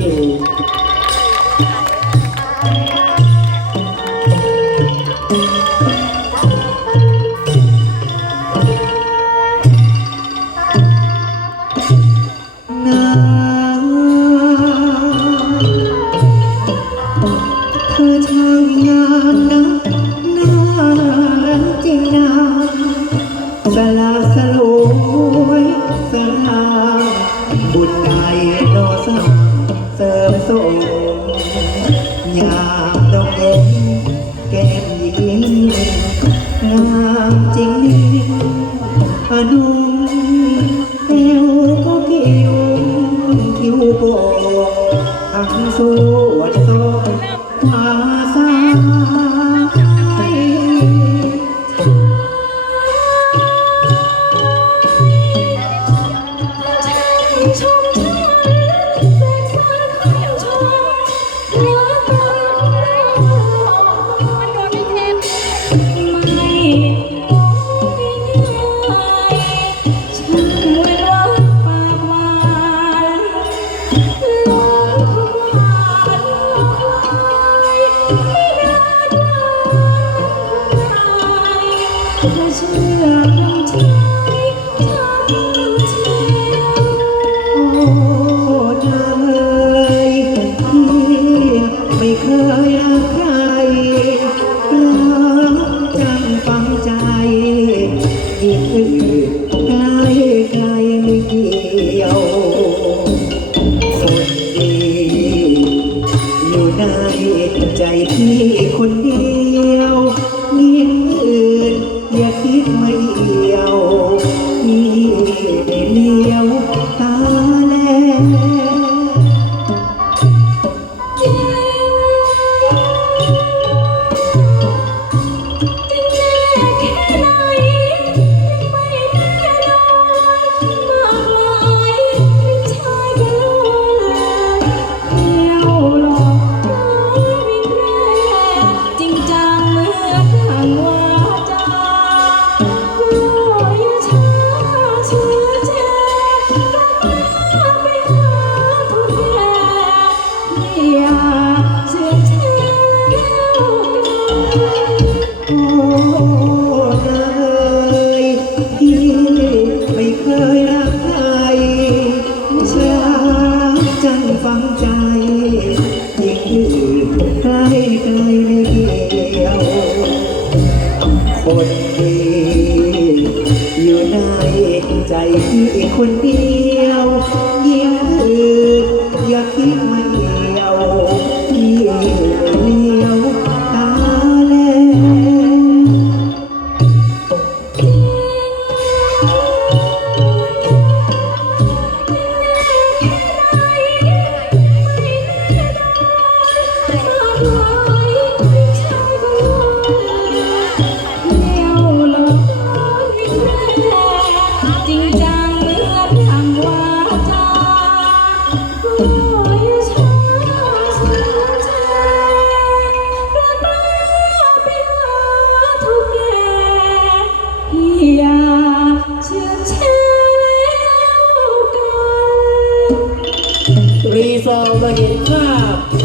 อยู่นาเธอช่างงามนะน่าจริงนะสละสลวยสลาบุญใดโนสังเสริมส่งยามดอกเอ็นแก้มยิ้มงามจริงนี่อนุเอวก็คิวคิวโบกทั้งสวดทรงมาสายชม ไม่เธอเชื่อคยทำเชื่อโอ้เธอที่ไม่เคยรักใคร อยู่ในใจพี่คนเดียว จังฟังใจยิ่งอื่นใกล้ใกล้ไม่เกี่ยวคนดีอยู่ในใจพี่คนเดียว เราเราเห็นภาพ